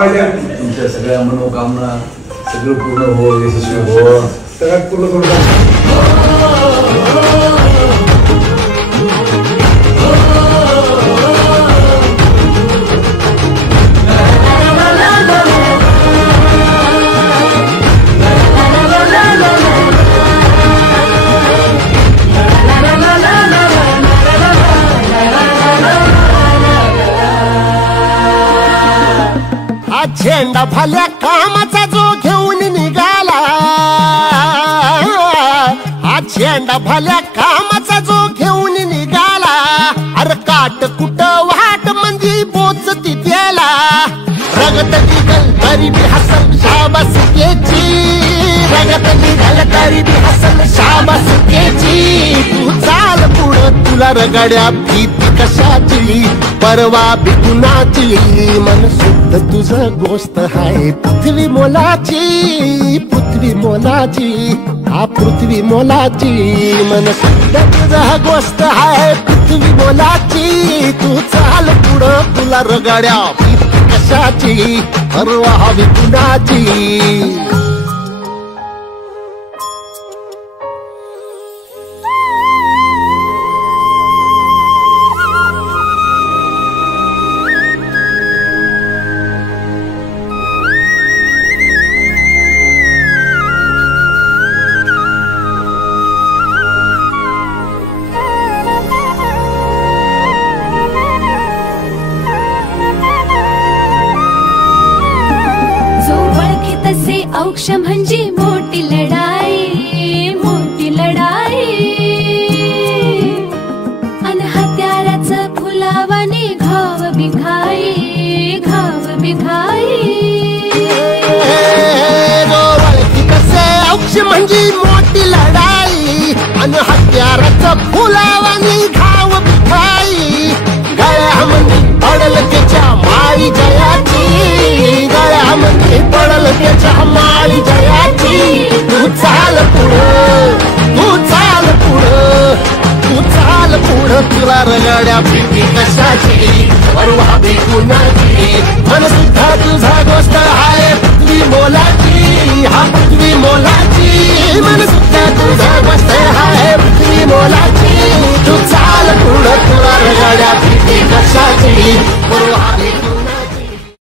तुमच्या सगळ्या मनोकामना सगळं पूर्ण हो, यशस्वी हो. सगळ्यात पूर्ण करून झेंडा भल्या कामाचा जो घेऊन निघाला, हा झेंडा भल्या कामाचा जो घेऊन निघाला, अरे काट कुट वाट मंदी बोचती त्याला, रगत निघल तरी बी हसल शाबासकीची, रगत निघल तरी बी हसल शाबासकीची. तू चाल पुढं तुला रगड्या भीती कशाची, परवा बी कुणाची, मन शुद्ध तुझं गोष्ट हाय पृथ्वी मोलाची, पृथ्वी मोलाची, हा पृथ्वी मोलाची, मन शुद्ध तुझं गोष्ट हाय पृथ्वी मोलाची. तू चाल पुढं तुला रगड्या भीती कशाची, परवा बी कुणाची. औक्ष म्हणजे मोठी लढाई, मोठी लढाई, अन हत्याराचं फुलावाने घाव बिघाई, घाव बिघाई. औक्ष म्हणजे मोठी लढाई, अन हत्याराचं फुलावाने घाव बिघाई. गळ्यामध्ये पडल त्याच्या माळी जयाची, गळ्यामध्ये पडल त्याच्या माळी जयाची. तू चाल पुढं, तू चाल पुढं, तू चाल पुढं, तुला रगड्या भीती कशाची, परवा बी कुणाची, मन सुद्धा तुझा गोष्ट हाय पृथ्वी मोलाची, हा पृथ्वी मोलाची, मन सुद्धा तुझा गोष्ट हाय पृथ्वी मोलाची. तू चाल पुढं तुला रगड्या भीती कशाची,